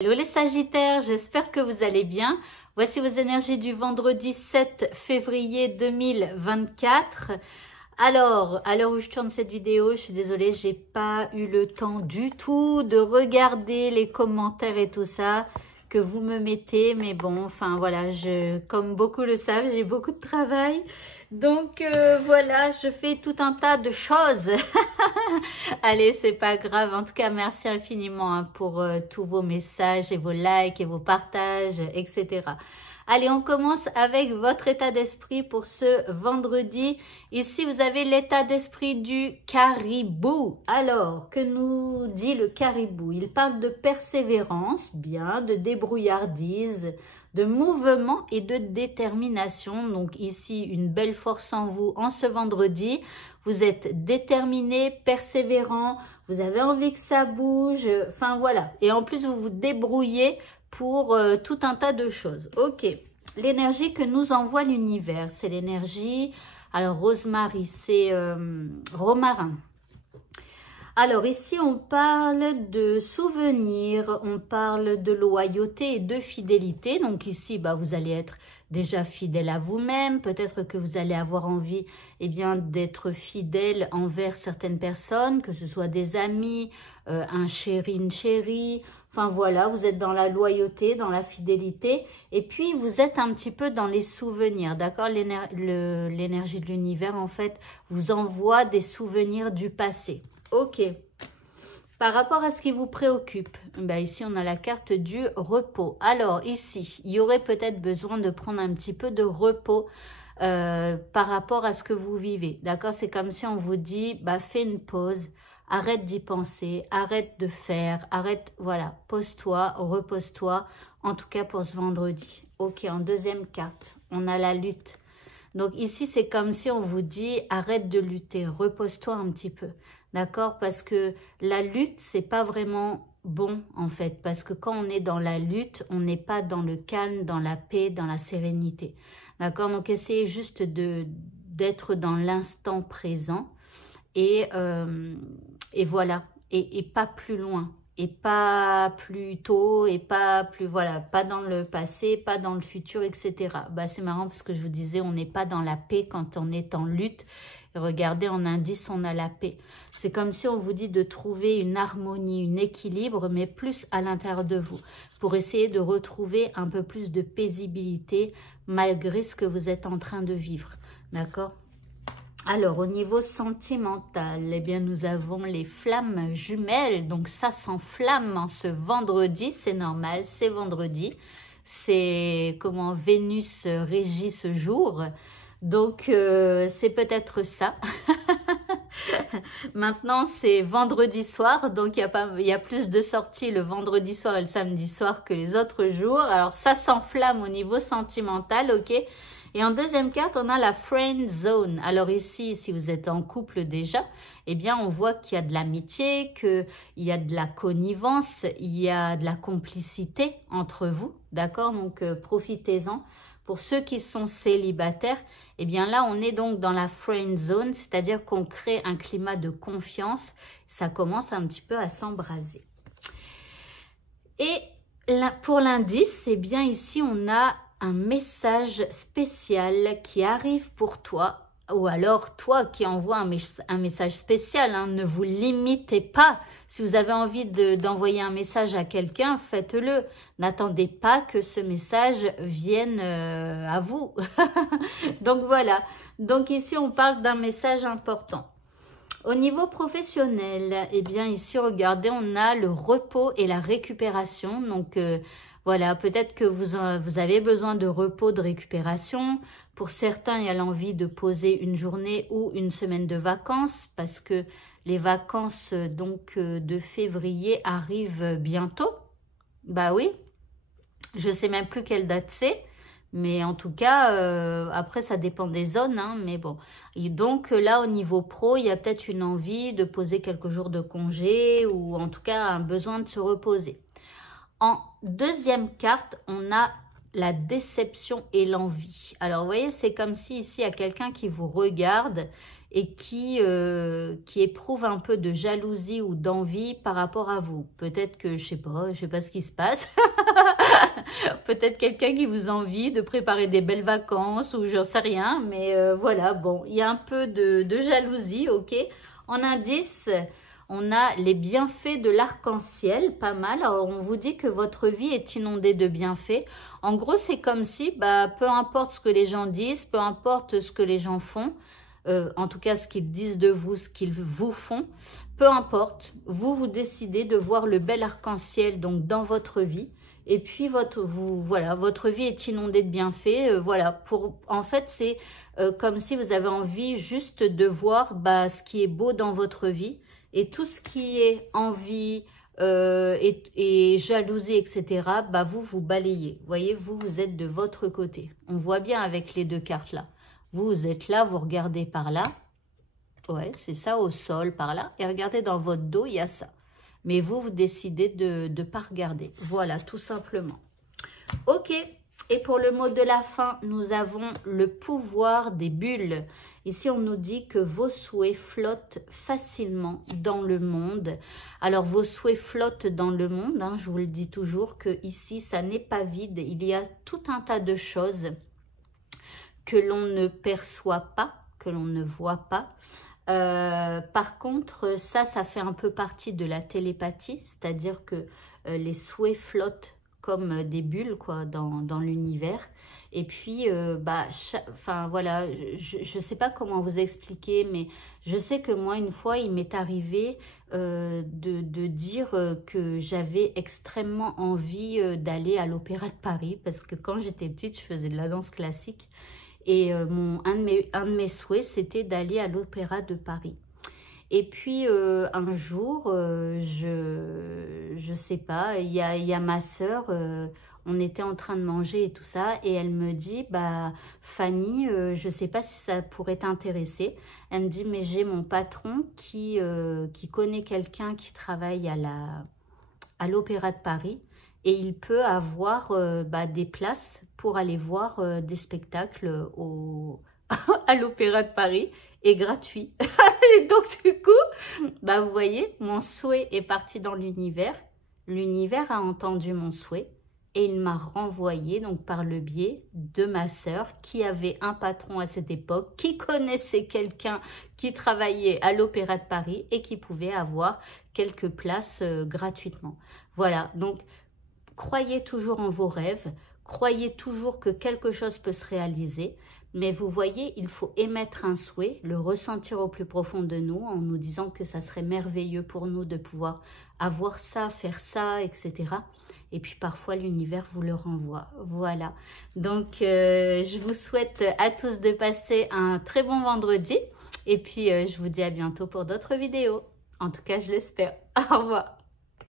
Hello les Sagittaires, j'espère que vous allez bien. Voici vos énergies du vendredi 7 février 2024. Alors, à l'heure où je tourne cette vidéo, je suis désolée, j'ai pas eu le temps du tout de regarder les commentaires et tout ça que vous me mettez. Mais bon, enfin voilà, comme beaucoup le savent, j'ai beaucoup de travail. Donc voilà, je fais tout un tas de choses. Allez, c'est pas grave. En tout cas, merci infiniment hein, pour tous vos messages et vos likes et vos partages, etc. Allez, on commence avec votre état d'esprit pour ce vendredi. Ici, vous avez l'état d'esprit du caribou. Alors, que nous dit le caribou? Il parle de persévérance, bien, de débrouillardise, de mouvement et de détermination. Donc ici, une belle force en vous en ce vendredi. Vous êtes déterminé, persévérant, vous avez envie que ça bouge, enfin voilà. Et en plus, vous vous débrouillez pour tout un tas de choses. Ok, l'énergie que nous envoie l'univers, c'est l'énergie, alors Rosemary, c'est romarin. Alors ici, on parle de souvenirs, on parle de loyauté et de fidélité. Donc ici, vous allez être déjà fidèle à vous-même. Peut-être que vous allez avoir envie d'être fidèle envers certaines personnes, que ce soit des amis, un chéri, une chérie. Enfin voilà, vous êtes dans la loyauté, dans la fidélité. Et puis, vous êtes un petit peu dans les souvenirs, d'accord? L'énergie de l'univers, en fait, vous envoie des souvenirs du passé. Ok. Par rapport à ce qui vous préoccupe, ici, on a la carte du repos. Alors, ici, il y aurait peut-être besoin de prendre un petit peu de repos par rapport à ce que vous vivez. D'accord? C'est comme si on vous dit, fais une pause, arrête d'y penser, arrête de faire, arrête, voilà, pose-toi, repose-toi, en tout cas pour ce vendredi. Ok, en deuxième carte, on a la lutte. Donc ici, c'est comme si on vous dit, arrête de lutter, repose-toi un petit peu. D'accord? Parce que la lutte, c'est pas vraiment bon, en fait. Parce que quand on est dans la lutte, on n'est pas dans le calme, dans la paix, dans la sérénité. D'accord? Donc, essayez juste d'être dans l'instant présent. Et voilà. Et pas plus loin. Et pas plus tôt. Et pas plus, voilà, pas dans le passé, pas dans le futur, etc. C'est marrant parce que je vous disais, on n'est pas dans la paix quand on est en lutte. Regardez, en indice, on a la paix. C'est comme si on vous dit de trouver une harmonie, un équilibre, mais plus à l'intérieur de vous, pour essayer de retrouver un peu plus de paisibilité malgré ce que vous êtes en train de vivre. D'accord? Alors, au niveau sentimental, nous avons les flammes jumelles. Donc, ça s'enflamme en ce vendredi, c'est normal, c'est vendredi. C'est comment Vénus régit ce jour. Donc, c'est peut-être ça. Maintenant, c'est vendredi soir. Donc, il y a plus de sorties le vendredi soir et le samedi soir que les autres jours. Alors, ça s'enflamme au niveau sentimental, ok? Et en deuxième carte, on a la friend zone. Alors ici, si vous êtes en couple déjà, on voit qu'il y a de l'amitié, qu'il y a de la connivence, il y a de la complicité entre vous, d'accord? Donc, profitez-en. Pour ceux qui sont célibataires, là, on est donc dans la friend zone, c'est-à-dire qu'on crée un climat de confiance. Ça commence un petit peu à s'embraser. Et là, pour l'indice, ici, on a un message spécial qui arrive pour toi, ou alors toi qui envoie un message spécial, hein, ne vous limitez pas. Si vous avez envie d'envoyer un message à quelqu'un, faites-le. N'attendez pas que ce message vienne à vous. Donc voilà, donc ici on parle d'un message important. Au niveau professionnel, ici regardez, on a le repos et la récupération. Donc voilà, peut-être que vous avez besoin de repos, de récupération. Pour certains, il y a l'envie de poser une journée ou une semaine de vacances parce que les vacances de février arrivent bientôt. Oui, je ne sais même plus quelle date c'est. Mais en tout cas, après, ça dépend des zones, hein, mais bon. Et donc là, au niveau pro, il y a peut-être une envie de poser quelques jours de congé ou en tout cas un besoin de se reposer. En deuxième carte, on a la déception et l'envie. Alors, vous voyez, c'est comme si ici, il y a quelqu'un qui vous regarde et qui éprouve un peu de jalousie ou d'envie par rapport à vous. Peut-être que, je sais pas ce qui se passe. Peut-être quelqu'un qui vous envie de préparer des belles vacances ou j'en sais rien. Mais voilà, bon, il y a un peu de jalousie, ok. En indice, on a les bienfaits de l'arc-en-ciel, pas mal. Alors, on vous dit que votre vie est inondée de bienfaits. En gros, c'est comme si, peu importe ce que les gens disent, peu importe ce que les gens font, en tout cas ce qu'ils disent de vous, ce qu'ils vous font, peu importe, vous décidez de voir le bel arc-en-ciel donc dans votre vie. Et puis, votre vie est inondée de bienfaits. Voilà, en fait, c'est comme si vous avez envie juste de voir ce qui est beau dans votre vie. Et tout ce qui est envie et jalousie, etc., vous balayez. Vous voyez, vous êtes de votre côté. On voit bien avec les deux cartes là. Vous êtes là, vous regardez par là. Ouais, c'est ça, au sol, par là. Et regardez dans votre dos, il y a ça. Mais vous décidez de ne pas regarder. Voilà, tout simplement. Ok. Et pour le mot de la fin, nous avons le pouvoir des bulles. Ici, on nous dit que vos souhaits flottent facilement dans le monde. Alors, vos souhaits flottent dans le monde. Hein, je vous le dis toujours que ici, ça n'est pas vide. Il y a tout un tas de choses que l'on ne perçoit pas, que l'on ne voit pas. Par contre, ça fait un peu partie de la télépathie, c'est-à-dire que les souhaits flottent comme des bulles quoi, dans l'univers. Et puis, voilà, je ne sais pas comment vous expliquer, mais je sais que moi, une fois, il m'est arrivé de dire que j'avais extrêmement envie d'aller à l'Opéra de Paris, parce que quand j'étais petite, je faisais de la danse classique. Et un de mes souhaits, c'était d'aller à l'Opéra de Paris. Et puis, un jour, je sais pas, il y a ma sœur, on était en train de manger et tout ça, et elle me dit, Fanny, je sais pas si ça pourrait t'intéresser. Elle me dit, mais j'ai mon patron qui connaît quelqu'un qui travaille à l'Opéra de Paris, et il peut avoir des places pour aller voir des spectacles à l'Opéra de Paris, et gratuit. Et donc du coup, vous voyez, mon souhait est parti dans l'univers. L'univers a entendu mon souhait et il m'a renvoyé donc par le biais de ma sœur qui avait un patron à cette époque, qui connaissait quelqu'un qui travaillait à l'Opéra de Paris et qui pouvait avoir quelques places gratuitement. Voilà, donc croyez toujours en vos rêves, croyez toujours que quelque chose peut se réaliser. Mais vous voyez, il faut émettre un souhait, le ressentir au plus profond de nous, en nous disant que ça serait merveilleux pour nous de pouvoir avoir ça, faire ça, etc. Et puis parfois, l'univers vous le renvoie. Voilà. Donc, je vous souhaite à tous de passer un très bon vendredi. Et puis, je vous dis à bientôt pour d'autres vidéos. En tout cas, je l'espère. Au revoir.